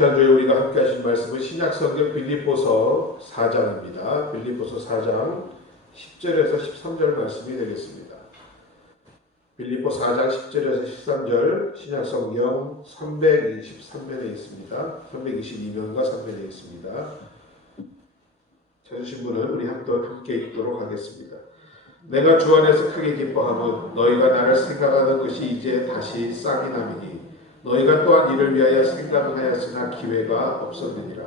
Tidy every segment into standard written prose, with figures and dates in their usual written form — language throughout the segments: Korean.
성찬주에 우리가 함께 하신 말씀은 신약성경 빌립보서 4장입니다. 빌립보서 4장 10절에서 13절 말씀이 되겠습니다. 빌립보 4장 10절에서 13절 신약성경 323면에 있습니다. 322면과 3면에 있습니다. 찾으신 분은 우리 함께 읽도록 하겠습니다. 내가 주 안에서 크게 기뻐함은 너희가 나를 생각하는 것이 이제 다시 싹이 남이니 너희가 또한 이를 위하여 생각하였으나 기회가 없었느니라.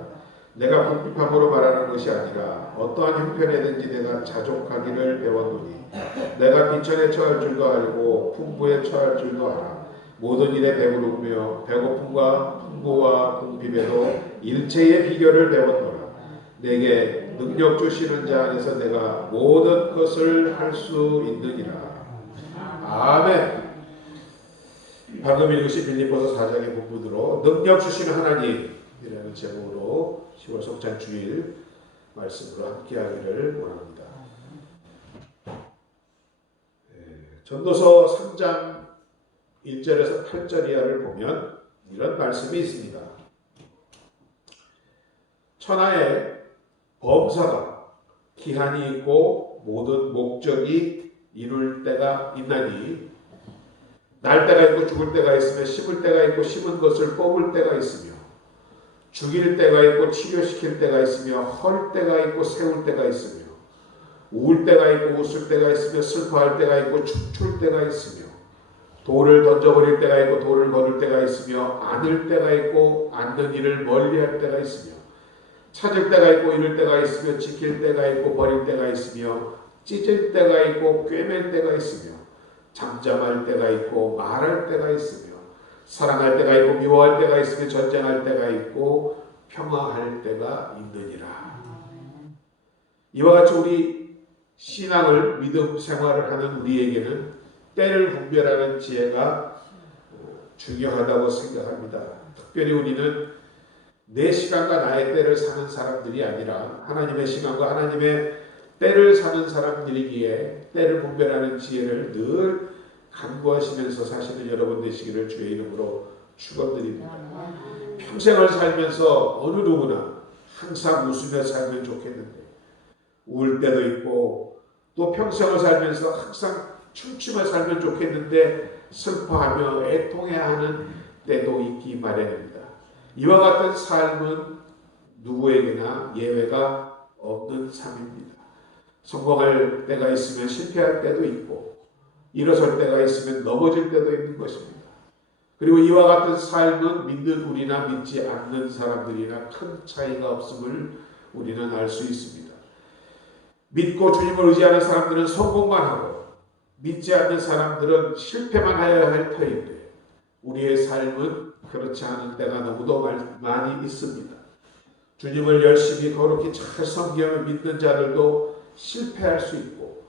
내가 궁핍함으로 말하는 것이 아니라 어떠한 형편에든지 내가 자족하기를 배웠노니 내가 비천에 처할 줄도 알고 풍부에 처할 줄도 알아. 모든 일에 배부르며 배고픔과 풍부와 궁핍에도 일체의 비결을 배웠노라. 내게 능력 주시는 자 안에서 내가 모든 것을 할 수 있느니라. 아멘. 방금 읽으신 빌립보서 4장의 본문으로 능력 주시는 하나님이라는 제목으로 10월 성찬 주일 말씀으로 함께하기를 원합니다. 전도서 3장 1절에서 8절 이하를 보면 이런 말씀이 있습니다. 천하에 범사가 기한이 있고 모든 목적이 이룰 때가 있나니 날 때가 있고 죽을 때가 있으며 심을 때가 있고 심은 것을 뽑을 때가 있으며 죽일 때가 있고 치료시킬 때가 있으며 헐 때가 있고 세울 때가 있으며 울 때가 있고 웃을 때가 있으며 슬퍼할 때가 있고 춤출 때가 있으며 돌을 던져버릴 때가 있고 돌을 거둘 때가 있으며 안을 때가 있고 앉는 일을 멀리할 때가 있으며 찾을 때가 있고 잃을 때가 있으며 지킬 때가 있고 버릴 때가 있으며 찢을 때가 있고 꿰맬 때가 있으며 잠잠할 때가 있고 말할 때가 있으며 사랑할 때가 있고 미워할 때가 있으며 전쟁할 때가 있고 평화할 때가 있느니라. 이와 같이 우리 신앙을 믿음 생활을 하는 우리에게는 때를 분별하는 지혜가 중요하다고 생각합니다. 특별히 우리는 내 시간과 나의 때를 사는 사람들이 아니라 하나님의 시간과 하나님의 때를 사는 사람들이기에 때를 분별하는 지혜를 늘 간구하시면서 사시는 여러분 되시기를 주의 이름으로 축원드립니다. 평생을 살면서 어느 누구나 항상 웃으며 살면 좋겠는데 울 때도 있고 또 평생을 살면서 항상 춤추며 살면 좋겠는데 슬퍼하며 애통해야 하는 때도 있기 마련입니다. 이와 같은 삶은 누구에게나 예외가 없는 삶입니다. 성공할 때가 있으면 실패할 때도 있고 일어설 때가 있으면 넘어질 때도 있는 것입니다. 그리고 이와 같은 삶은 믿는 우리나 믿지 않는 사람들이나 큰 차이가 없음을 우리는 알 수 있습니다. 믿고 주님을 의지하는 사람들은 성공만 하고 믿지 않는 사람들은 실패만 하여야 할 터인데 우리의 삶은 그렇지 않은 때가 너무도 많이 있습니다. 주님을 열심히 거룩히 잘 섬기며 믿는 자들도 실패할 수 있고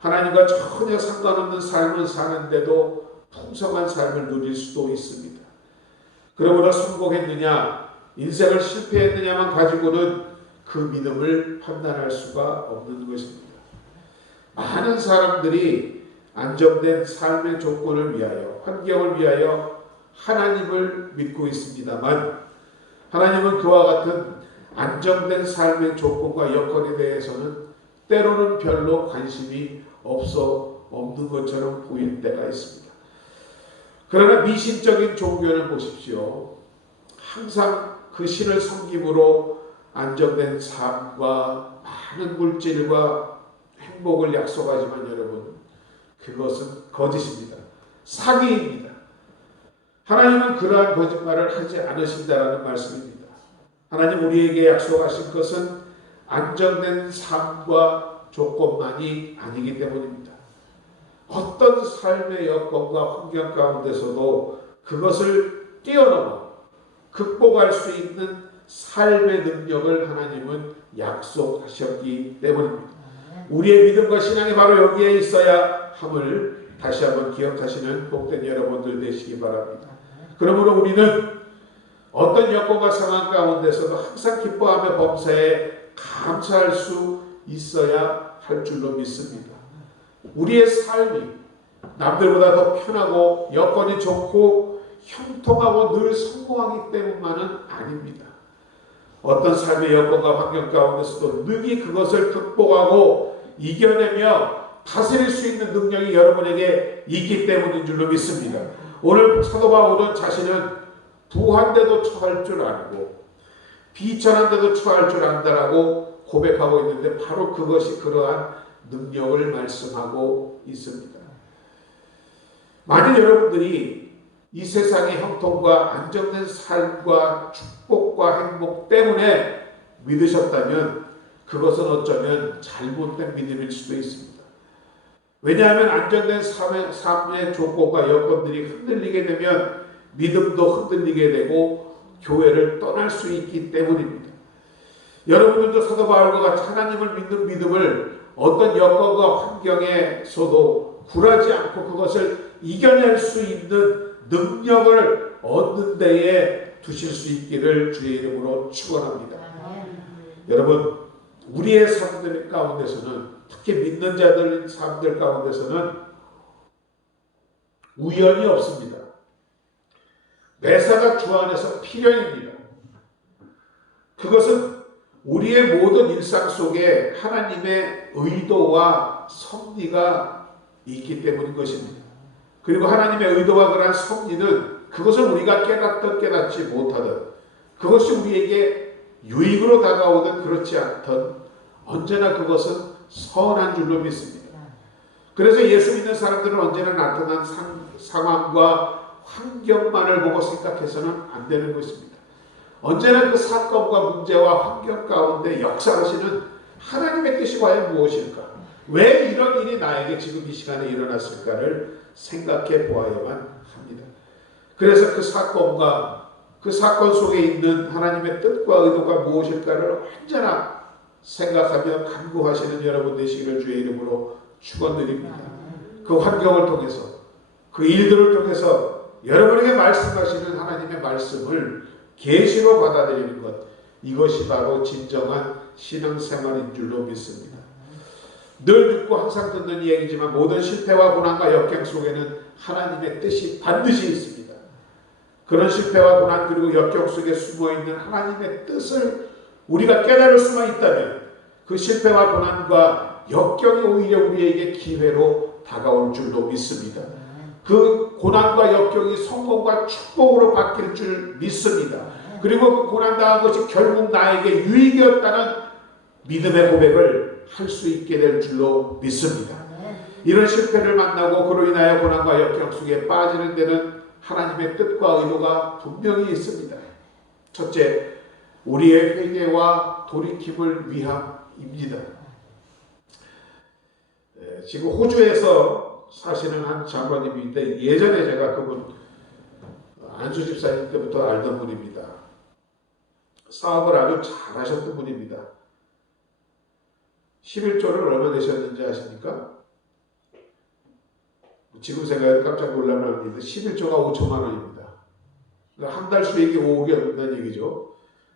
하나님과 전혀 상관없는 삶을 사는데도 풍성한 삶을 누릴 수도 있습니다. 그러므로 성공했느냐 인생을 실패했느냐만 가지고는 그 믿음을 판단할 수가 없는 것입니다. 많은 사람들이 안정된 삶의 조건을 위하여 환경을 위하여 하나님을 믿고 있습니다만 하나님은 그와 같은 안정된 삶의 조건과 여건에 대해서는 때로는 별로 관심이 없는 것처럼 보일 때가 있습니다. 그러나 미신적인 종교는 보십시오. 항상 그 신을 섬김으로 안정된 삶과 많은 물질과 행복을 약속하지만 여러분 그것은 거짓입니다. 사기입니다. 하나님은 그러한 거짓말을 하지 않으신다라는 말씀입니다. 하나님 우리에게 약속하신 것은 안정된 삶과 조건만이 아니기 때문입니다. 어떤 삶의 여건과 환경 가운데서도 그것을 뛰어넘어 극복할 수 있는 삶의 능력을 하나님은 약속하셨기 때문입니다. 우리의 믿음과 신앙이 바로 여기에 있어야 함을 다시 한번 기억하시는 복된 여러분들 되시기 바랍니다. 그러므로 우리는 어떤 여건과 상황 가운데서도 항상 기뻐하며 범사에 감사할 수 있어야 할 줄로 믿습니다. 우리의 삶이 남들보다 더 편하고 여건이 좋고 형통하고 늘 성공하기 때문만은 아닙니다. 어떤 삶의 여건과 환경 가운데서도 능히 그것을 극복하고 이겨내며 다스릴 수 있는 능력이 여러분에게 있기 때문인 줄로 믿습니다. 오늘 사도 바울은 자신은 부한데도 처할 줄 알고 비천한데도 처할 줄 안다라고 고백하고 있는데 바로 그것이 그러한 능력을 말씀하고 있습니다. 만일 여러분들이 이 세상의 형통과 안정된 삶과 축복과 행복 때문에 믿으셨다면 그것은 어쩌면 잘못된 믿음일 수도 있습니다. 왜냐하면 안정된 삶의 조건과 여건들이 흔들리게 되면 믿음도 흔들리게 되고 교회를 떠날 수 있기 때문입니다. 여러분들도 사도 바울과 같이 하나님을 믿는 믿음을 어떤 여건과 환경에서도 굴하지 않고 그것을 이겨낼 수 있는 능력을 얻는 데에 두실 수 있기를 주의 이름으로 축원합니다. 여러분, 우리의 삶들 가운데서는 특히 믿는 자들 삶들 가운데서는 우연이 없습니다. 매사가 주 안에서 필연입니다. 그것은 우리의 모든 일상 속에 하나님의 의도와 섭리가 있기 때문인 것입니다. 그리고 하나님의 의도와 그러한 섭리는 그것을 우리가 깨닫든 깨닫지 못하든 그것이 우리에게 유익으로 다가오든 그렇지 않든 언제나 그것은 선한 줄로 믿습니다. 그래서 예수 믿는 사람들은 언제나 나타난 상황과 환경만을 보고 생각해서는 안 되는 것입니다. 언제나 그 사건과 문제와 환경 가운데 역사하시는 하나님의 뜻이 과연 무엇일까? 왜 이런 일이 나에게 지금 이 시간에 일어났을까를 생각해 보아야만 합니다. 그래서 그 사건과 그 사건 속에 있는 하나님의 뜻과 의도가 무엇일까를 언제나 생각하며 간구하시는 여러분 되시기를 주의 이름으로 축원드립니다. 그 환경을 통해서 그 일들을 통해서 여러분에게 말씀하시는 하나님의 말씀을 계시로 받아들이는 것, 이것이 바로 진정한 신앙생활인 줄로 믿습니다. 늘 듣고 항상 듣는 이야기지만 모든 실패와 고난과 역경 속에는 하나님의 뜻이 반드시 있습니다. 그런 실패와 고난 그리고 역경 속에 숨어있는 하나님의 뜻을 우리가 깨달을 수만 있다면 그 실패와 고난과 역경이 오히려 우리에게 기회로 다가올 줄로 믿습니다. 그 고난과 역경이 성공과 축복으로 바뀔 줄 믿습니다. 그리고 그 고난당한 것이 결국 나에게 유익이었다는 믿음의 고백을 할 수 있게 될 줄로 믿습니다. 이런 실패를 만나고 그로 인하여 고난과 역경 속에 빠지는 데는 하나님의 뜻과 의도가 분명히 있습니다. 첫째, 우리의 회개와 돌이킴을 위함입니다. 지금 호주에서 사시는 한 장로님인데 예전에 제가 그분 안수 집사님 때부터 알던 분입니다. 사업을 아주 잘하셨던 분입니다. 11조를 얼마 내셨는지 아십니까? 지금 생각해도 깜짝 놀라는 일인데 11조가 5천만 원입니다. 그러니까 한 달 수익이 5억이 넘는다는 얘기죠.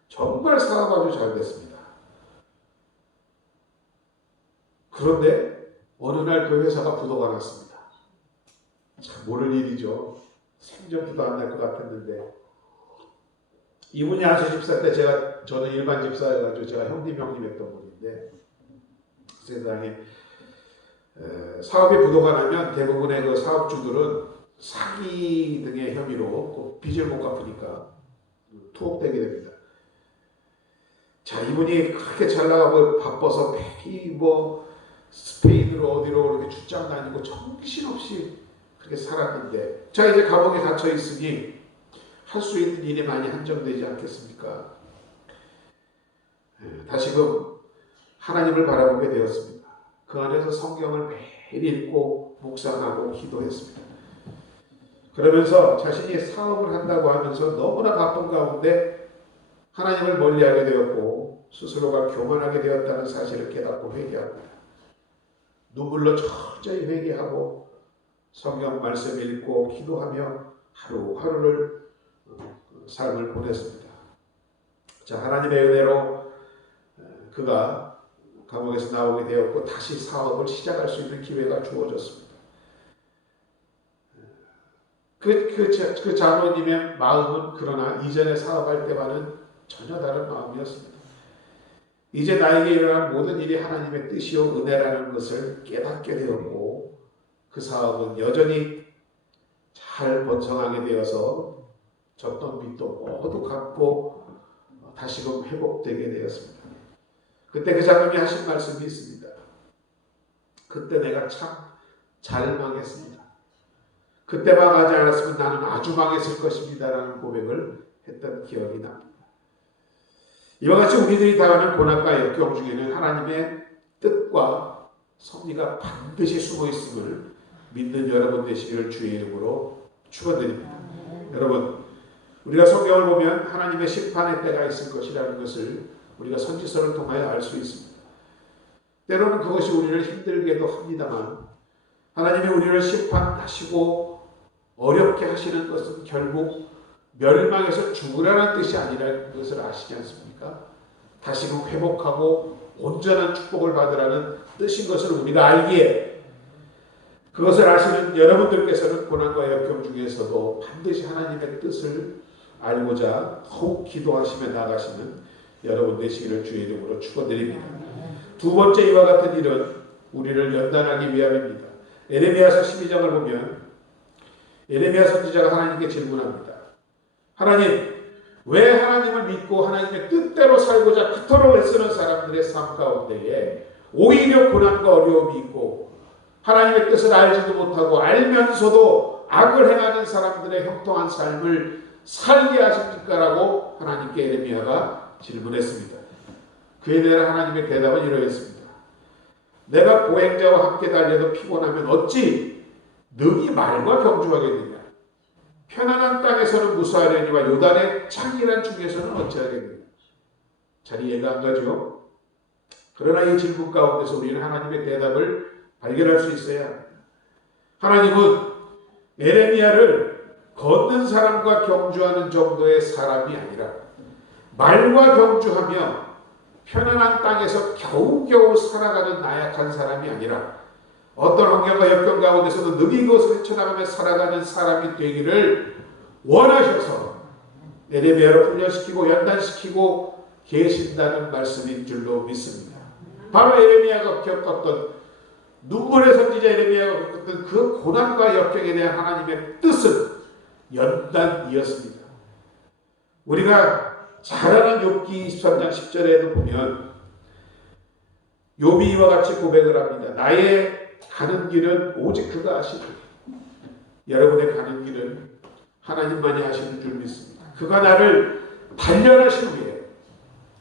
정말 사업 아주 잘 됐습니다. 그런데 어느 날 그 회사가 부도가 났습니다. 참 모를 일이죠. 생전부터 안 날 것 같았는데 이분이 안수 집사 때 저는 일반 집사여가지고 제가 형님 했던 분인데 세상에 사업이 부도가 나면 대부분의 그 사업주들은 사기 등의 혐의로 빚을 못 갚으니까 투옥되게 됩니다. 자, 이분이 그렇게 잘 나가고 바빠서 매일 스페인으로 어디로 이렇게 출장 다니고 정신없이 그렇게 살았는데 자, 이제 감옥에 갇혀 있으니 할 수 있는 일이 많이 한정되지 않겠습니까? 다시금 하나님을 바라보게 되었습니다. 그 안에서 성경을 매일 읽고 묵상하고 기도했습니다. 그러면서 자신이 사업을 한다고 하면서 너무나 바쁜 가운데 하나님을 멀리하게 되었고 스스로가 교만하게 되었다는 사실을 깨닫고 회개합니다. 눈물로 철저히 회개하고 성경 말씀 읽고 기도하며 하루하루를 삶을 보냈습니다. 자, 하나님의 은혜로 그가 감옥에서 나오게 되었고 다시 사업을 시작할 수 있는 기회가 주어졌습니다. 그 장로님의 마음은 그러나 이전에 사업할 때와는 전혀 다른 마음이었습니다. 이제 나에게 일어난 모든 일이 하나님의 뜻이요 은혜라는 것을 깨닫게 되었고 그 사업은 여전히 잘 번성하게 되어서 졌던 빚도 모두 갚고 다시금 회복되게 되었습니다. 그때 그 장로님이 하신 말씀이 있습니다. 그때 내가 참 잘 망했습니다. 그때 망하지 않았으면 나는 아주 망했을 것입니다 라는 고백을 했던 기억이 납니다. 이와 같이 우리들이 당하는 고난과 역경 중에는 하나님의 뜻과 섭리가 반드시 숨어 있음을 믿는 여러분 되시기를 주의 이름으로 축원드립니다. 여러분, 우리가 성경을 보면 하나님의 심판의 때가 있을 것이라는 것을 우리가 선지서를 통하여 알 수 있습니다. 때로는 그것이 우리를 힘들게도 합니다만 하나님이 우리를 심판하시고 어렵게 하시는 것은 결국 멸망해서 죽으라는 뜻이 아니라는 것을 아시지 않습니까? 다시금 회복하고 온전한 축복을 받으라는 뜻인 것을 우리가 알기에 그것을 아시는 여러분들께서는 고난과 역경 중에서도 반드시 하나님의 뜻을 알고자 더욱 기도하시며 나가시는 여러분 되시기를 주의 이름으로 축원드립니다. 두 번째 이와 같은 일은 우리를 연단하기 위함입니다. 에레미야서 12장을 보면 에레미야 선지자가 하나님께 질문합니다. 하나님, 왜 하나님을 믿고 하나님의 뜻대로 살고자 그토록 애쓰는 사람들의 삶 가운데에 오히려 고난과 어려움이 있고 하나님의 뜻을 알지도 못하고 알면서도 악을 행하는 사람들의 형통한 삶을 살게 하십니까라고 하나님께 에레미야가 질문했습니다. 그에 대한 하나님의 대답은 이러했습니다. 내가 보행자와 함께 달려도 피곤하면 어찌 능히 말과 경주하게 되냐. 편안한 땅에서는 무수하려니와 요단의 창이란 중에서는 어찌하겠느냐. 잘 이해가 안 가죠? 그러나 이 질문 가운데서 우리는 하나님의 대답을 발견할 수 있어야 합니다. 하나님은 에레미야를 걷는 사람과 경주하는 정도의 사람이 아니라 말과 경주하며 편안한 땅에서 겨우겨우 살아가는 나약한 사람이 아니라 어떤 환경과 역경 가운데서도 능히 그것을 헤쳐나가며 살아가는 사람이 되기를 원하셔서 에레미야를 훈련시키고 연단시키고 계신다는 말씀인 줄로 믿습니다. 바로 에레미야가 겪었던 눈물의 선지자 에레미야가 겪었던 그 고난과 역경에 대한 하나님의 뜻은 연단이었습니다. 우리가 잘 아는 욥기 23장 10절에도 보면 욥이 이와 같이 고백을 합니다. 나의 가는 길은 오직 그가 아시는 여러분의 가는 길은 하나님만이 아시는 줄 믿습니다. 그가 나를 단련하신 후에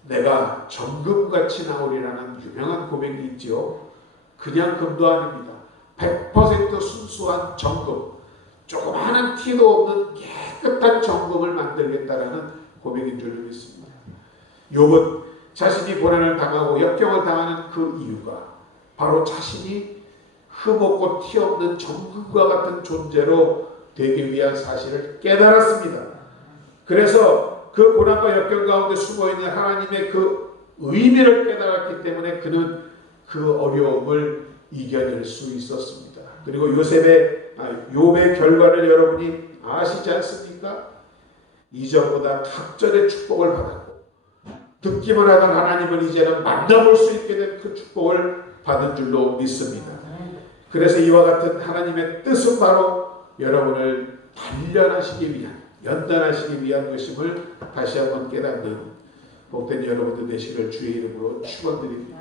내가 정금같이 나오리라는 유명한 고백이 있지요. 그냥 금도 아닙니다. 100% 순수한 정금, 조그마한 티도 없는 깨끗한 정금을 만들겠다라는 고백인 줄 믿습니다. 욥은 자신이 고난을 당하고 역경을 당하는 그 이유가 바로 자신이 흠없고 티 없는 정금과 같은 존재로 되기 위한 사실을 깨달았습니다. 그래서 그 고난과 역경 가운데 숨어있는 하나님의 그 의미를 깨달았기 때문에 그는 그 어려움을 이겨낼 수 있었습니다. 그리고 욥의 결과를 여러분이 아시지 않습니까? 이전보다 갑절의 축복을 받았고 듣기만 하던 하나님을 이제는 만나볼 수 있게 된 그 축복을 받은 줄로 믿습니다. 그래서 이와 같은 하나님의 뜻은 바로 여러분을 단련하시기 위한, 연단하시기 위한 것임을 다시 한번 깨닫는 복된 여러분들 되시기를 주의 이름으로 축원드립니다.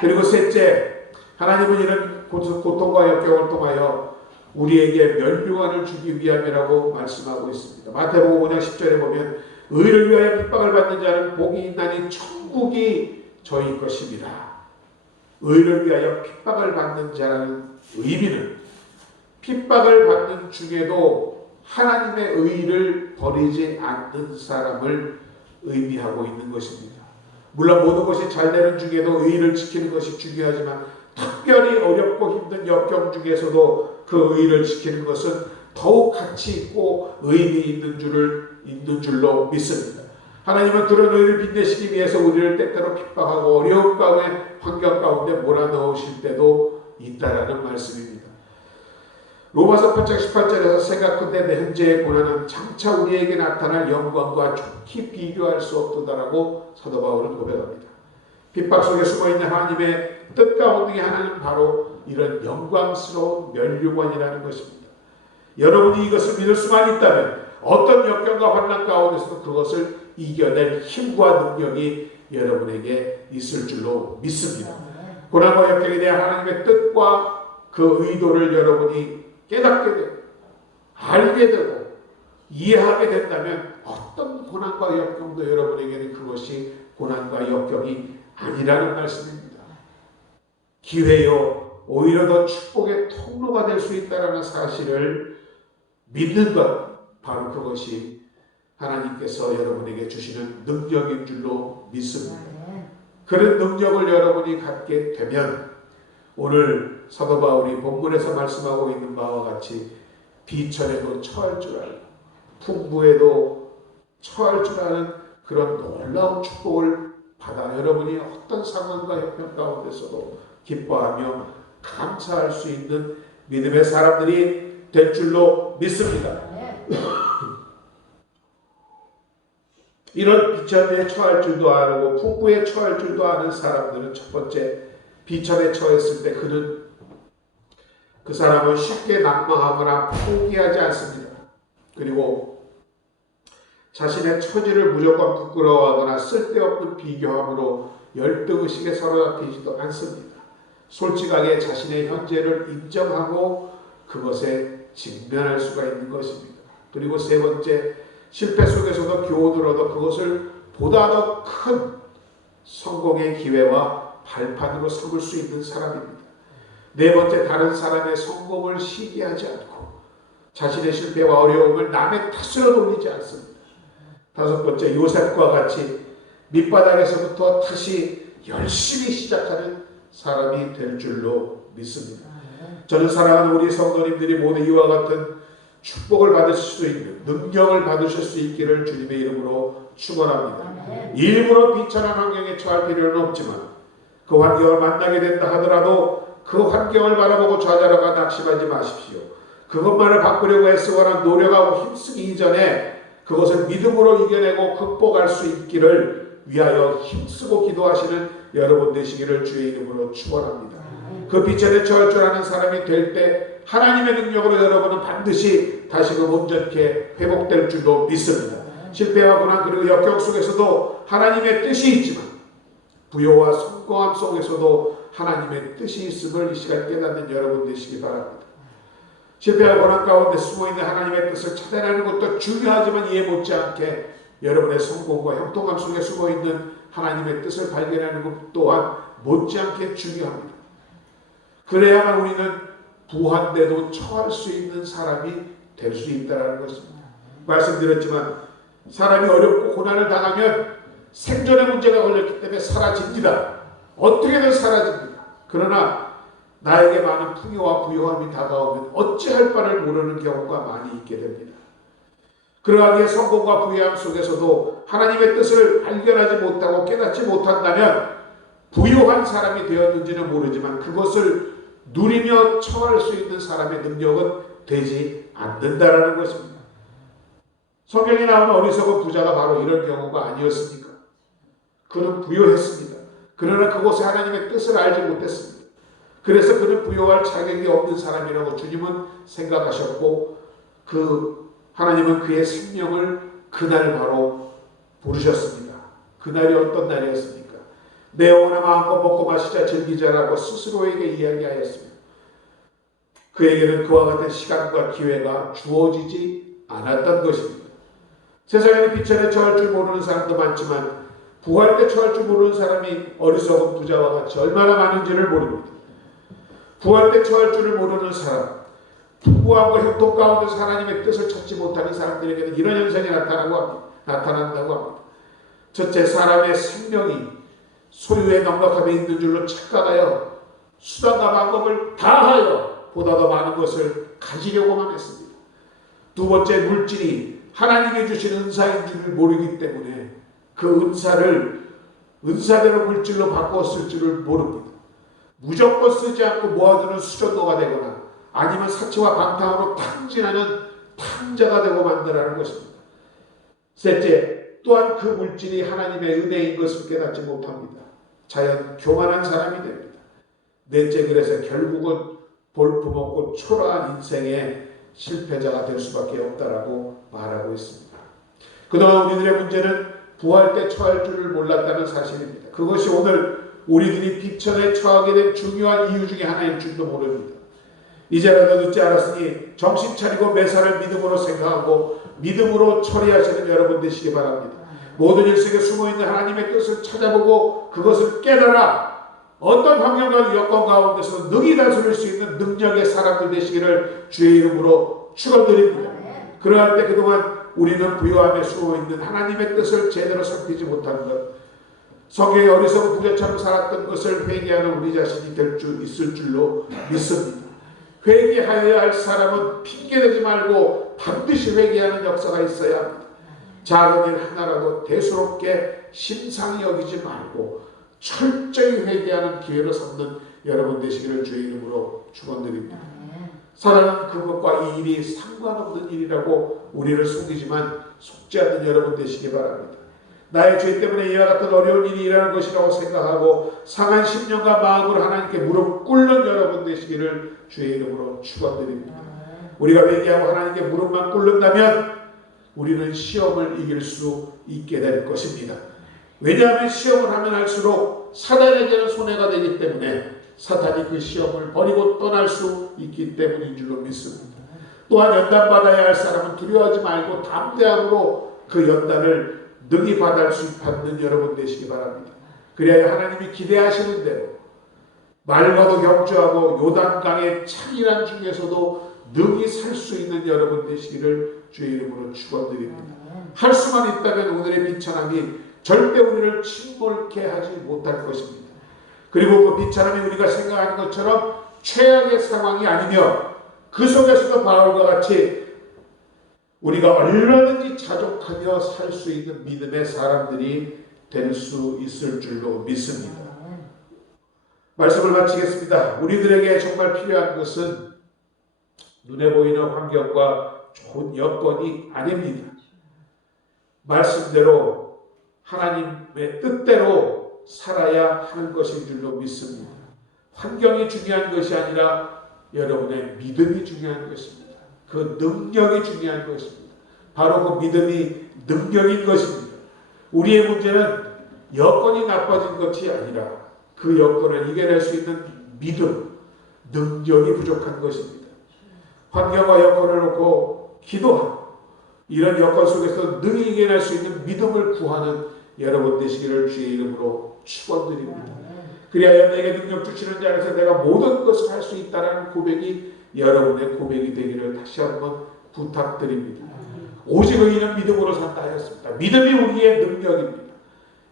그리고 셋째, 하나님은 이런 고통과 역경을 통하여 우리에게 면류관을 주기 위함이라고 말씀하고 있습니다. 마태복음 5장 10절에 보면 의를 위하여 핍박을 받는 자는 복이 있나니 천국이 저희 것입니다. 의를 위하여 핍박을 받는 자라는 의미는 핍박을 받는 중에도 하나님의 의를 버리지 않는 사람을 의미하고 있는 것입니다. 물론 모든 것이 잘 되는 중에도 의를 지키는 것이 중요하지만 특별히 어렵고 힘든 역경 중에서도 그 의를 지키는 것은 더욱 가치 있고 의미 있는 줄로 믿습니다. 하나님은 그런 의를 빛내시기 위해서 우리를 때때로 핍박하고 어려움 가운데 환경 가운데 몰아넣으실 때도 있다라는 말씀입니다. 로마서 8장 18절에서 생각컨대 내 현재의 고난은 장차 우리에게 나타날 영광과 좋게 비교할 수 없도다라고 사도 바울은 고백합니다. 핍박 속에 숨어있는 하나님의 뜻 가운데 하나는 바로 이런 영광스러운 면류관이라는 것입니다. 여러분이 이것을 믿을 수만 있다면 어떤 역경과 환난 가운데서도 그것을 이겨낼 힘과 능력이 여러분에게 있을 줄로 믿습니다. 고난과 역경에 대한 하나님의 뜻과 그 의도를 여러분이 깨닫게 되고 알게 되고 이해하게 된다면 어떤 고난과 역경도 여러분에게는 그것이 고난과 역경이 아니라는 말씀입니다. 기회요, 오히려 더 축복의 통로가 될 수 있다는 사실을 믿는 것, 바로 그것이 하나님께서 여러분에게 주시는 능력인 줄로 믿습니다. 그런 능력을 여러분이 갖게 되면 오늘 사도 바울이 본문에서 말씀하고 있는 바와 같이 비천에도 처할 줄 알고 풍부에도 처할 줄 아는 그런 놀라운 축복을 받아 여러분이 어떤 상황과 형편 가운데서도 기뻐하며 감사할 수 있는 믿음의 사람들이 될 줄로 믿습니다. 이런 비천에 처할 줄도 아고 풍부에 처할 줄도 아는 사람들은 첫 번째, 비천에 처했을 때 그 사람은 쉽게 낙망하거나 포기하지 않습니다. 그리고 자신의 처지를 무조건 부끄러워하거나 쓸데없는 비교함으로 열등의식에 사로잡히지도 않습니다. 솔직하게 자신의 현재를 인정하고 그것에 직면할 수가 있는 것입니다. 그리고 세 번째, 실패 속에서도 교훈을 얻어 그것을 보다 더 큰 성공의 기회와 발판으로 삼을 수 있는 사람입니다. 네 번째, 다른 사람의 성공을 시기하지 않고 자신의 실패와 어려움을 남의 탓으로 돌리지 않습니다. 다섯 번째, 요셉과 같이 밑바닥에서부터 다시 열심히 시작하는 사람이 될 줄로 믿습니다. 저는 사랑하는 우리 성도님들이 모두 이와 같은 축복을 받으실 수 있는 능력을 받으실 수 있기를 주님의 이름으로 축원합니다. 일부러 비천한 환경에 처할 필요는 없지만 그 환경을 만나게 된다 하더라도 그 환경을 바라보고 좌절하거나 낙심하지 마십시오. 그것만을 바꾸려고 애쓰거나 노력하고 힘쓰기 이전에 그것을 믿음으로 이겨내고 극복할 수 있기를 위하여 힘쓰고 기도하시는 여러분 되시기를 주의 이름으로 축원합니다. 그 비천에 처할 줄 아는 사람이 될 때 하나님의 능력으로 여러분은 반드시 다시금 온전케 회복될 줄로 믿습니다. 실패와 고난 그리고 역경 속에서도 하나님의 뜻이 있지만 부요와 성공함 속에서도 하나님의 뜻이 있음을 이 시간 깨닫는 여러분 되시기 바랍니다. 실패와 고난 가운데 숨어있는 하나님의 뜻을 찾아내는 것도 중요하지만 이해 못지않게 여러분의 성공과 형통함 속에 숨어있는 하나님의 뜻을 발견하는 것 또한 못지않게 중요합니다. 그래야만 우리는 부한데도 처할 수 있는 사람이 될 수 있다는 것입니다. 말씀드렸지만 사람이 어렵고 고난을 당하면 생존의 문제가 걸렸기 때문에 사라집니다. 어떻게든 사라집니다. 그러나 나에게 많은 풍요와 부요함이 다가오면 어찌할 바를 모르는 경우가 많이 있게 됩니다. 그러하기에 성공과 부유함 속에서도 하나님의 뜻을 발견하지 못하고 깨닫지 못한다면 부유한 사람이 되었는지는 모르지만 그것을 누리며 처할 수 있는 사람의 능력은 되지 않는다라는 것입니다. 성경에 나오는 어리석은 부자가 바로 이런 경우가 아니었습니까? 그는 부유했습니다. 그러나 그곳에 하나님의 뜻을 알지 못했습니다. 그래서 그는 부유할 자격이 없는 사람이라고 주님은 생각하셨고 하나님은 그의 생명을 그날 바로 부르셨습니다. 그날이 어떤 날이었습니까? 내 영혼아 마음껏 먹고 마시자 즐기자라고 스스로에게 이야기하였습니다. 그에게는 그와 같은 시간과 기회가 주어지지 않았던 것입니다. 세상에는 비천에 처할 줄 모르는 사람도 많지만 부할 때 처할 줄 모르는 사람이 어리석은 부자와 같이 얼마나 많은지를 모릅니다. 부할 때 처할 줄을 모르는 사람, 풍부함과 형통 가운데서 하나님의 뜻을 찾지 못하는 사람들에게는 이런 현상이 나타난다고 합니다. 첫째, 사람의 생명이 소유의 넉넉함에 있는 줄로 착각하여 수단과 방법을 다하여 보다 더 많은 것을 가지려고만 했습니다. 두 번째, 물질이 하나님이 주신 은사인 줄을 모르기 때문에 그 은사대로 물질로 바꿨을 줄을 모릅니다. 무조건 쓰지 않고 모아두는 수전도가 되거나 아니면 사치와 방탕으로 탕진하는 탕자가 되고 만들라는 것입니다. 셋째, 또한 그 물질이 하나님의 은혜인 것을 깨닫지 못합니다. 자연 교만한 사람이 됩니다. 넷째, 그래서 결국은 볼품없고 초라한 인생의 실패자가 될 수밖에 없다라고 말하고 있습니다. 그동안 우리들의 문제는 부활 때 처할 줄을 몰랐다는 사실입니다. 그것이 오늘 우리들이 비천에 처하게 된 중요한 이유 중에 하나일 줄도 모릅니다. 이제라도 늦지 않았으니 정신 차리고 매사를 믿음으로 생각하고 믿음으로 처리하시는 여러분 되시기 바랍니다. 모든 일 속에 숨어있는 하나님의 뜻을 찾아보고 그것을 깨달아 어떤 환경과 여건 가운데서 능히 다스릴 수 있는 능력의 사람들 되시기를 주의 이름으로 축원드립니다. 그러할 때 그동안 우리는 부요함에 숨어있는 하나님의 뜻을 제대로 살피지 못한 것, 성경의 어리석은 부자처럼 살았던 것을 회개하는 우리 자신이 될 줄 있을 줄로 믿습니다. 회개하여야 할 사람은 핑계대지 말고 반드시 회개하는 역사가 있어야 합니다. 작은 일 하나라도 대수롭게 심상히 여기지 말고 철저히 회개하는 기회로 삼는 여러분 되시기를 주의 이름으로 축원드립니다. 사랑은 그것과 이 일이 상관없는 일이라고 우리를 속이지만 속지 않는 여러분 되시기 바랍니다. 나의 죄 때문에 이와 같은 어려운 일이 일어나는 것이라고 생각하고 상한 심령과 마음으로 하나님께 무릎 꿇는 여러분 되시기를 주의 이름으로 축원드립니다. 우리가 회개하고 하나님께 무릎만 꿇는다면 우리는 시험을 이길 수 있게 될 것입니다. 왜냐하면 시험을 하면 할수록 사단에게는 손해가 되기 때문에 사탄이 그 시험을 버리고 떠날 수 있기 때문인 줄로 믿습니다. 또한 연단받아야 할 사람은 두려워하지 말고 담대함으로 그 연단을 능히 받는 여러분 되시기 바랍니다. 그래야 하나님이 기대하시는 대로 말과도 경주하고 요단강의 찬이란 중에서도 능히 살 수 있는 여러분 되시기를 주의 이름으로 축원드립니다. 할 수만 있다면 오늘의 비천함이 절대 우리를 침몰케 하지 못할 것입니다. 그리고 그 비천함이 우리가 생각하는 것처럼 최악의 상황이 아니며 그 속에서도 바울과 같이 우리가 얼마든지 자족하며 살 수 있는 믿음의 사람들이 될 수 있을 줄로 믿습니다. 말씀을 마치겠습니다. 우리들에게 정말 필요한 것은 눈에 보이는 환경과 좋은 여건이 아닙니다. 말씀대로 하나님의 뜻대로 살아야 하는 것인 줄로 믿습니다. 환경이 중요한 것이 아니라 여러분의 믿음이 중요한 것입니다. 그 능력이 중요한 것입니다. 바로 그 믿음이 능력인 것입니다. 우리의 문제는 여건이 나빠진 것이 아니라 그 여건을 이겨낼 수 있는 믿음, 능력이 부족한 것입니다. 환경과 여건을 놓고 기도하고 이런 여건 속에서 능히 이겨낼 수 있는 믿음을 구하는 여러분 되시기를 주의 이름으로 축원드립니다. 그리하여 내게 능력 주시는 자 안에서 내가 모든 것을 할 수 있다는 고백이 여러분의 고백이 되기를 다시 한번 부탁드립니다. 오직 의인은 믿음으로 산다 하였습니다. 믿음이 우리의 능력입니다.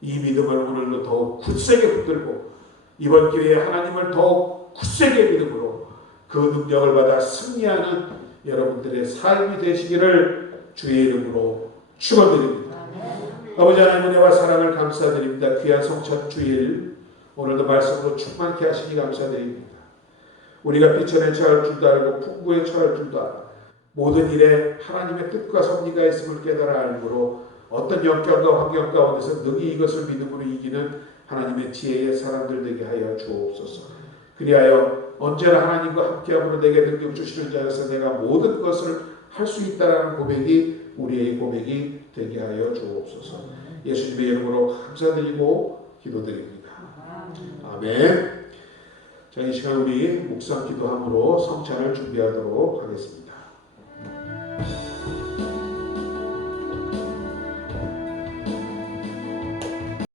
이 믿음을 오늘도 더욱 굳세게 붙들고 이번 기회에 하나님을 더욱 굳세게 믿음으로 그 능력을 받아 승리하는 여러분들의 삶이 되시기를 주의 이름으로 축원드립니다. 아버지 하나님 은혜와 사랑을 감사드립니다. 귀한 성찬 주일 오늘도 말씀으로 충만케 하시니 감사드립니다. 우리가 비천에 처할 줄도 알고 풍부에 처할 줄도 알고 모든 일에 하나님의 뜻과 섭리가 있음을 깨달아 알므로 어떤 역경과 환경 가운데서 능히 이것을 믿음으로 이기는 하나님의 지혜의 사람들 되게 하여 주옵소서. 그리하여 언제나 하나님과 함께함으로 내게 능력 주시는 자여서 내가 모든 것을 할 수 있다라는 고백이 우리의 고백이 되게 하여 주옵소서. 예수님의 이름으로 감사드리고 기도드립니다. 아멘. 자, 이 시간 우리 묵상 기도함으로 성찬을 준비하도록 하겠습니다.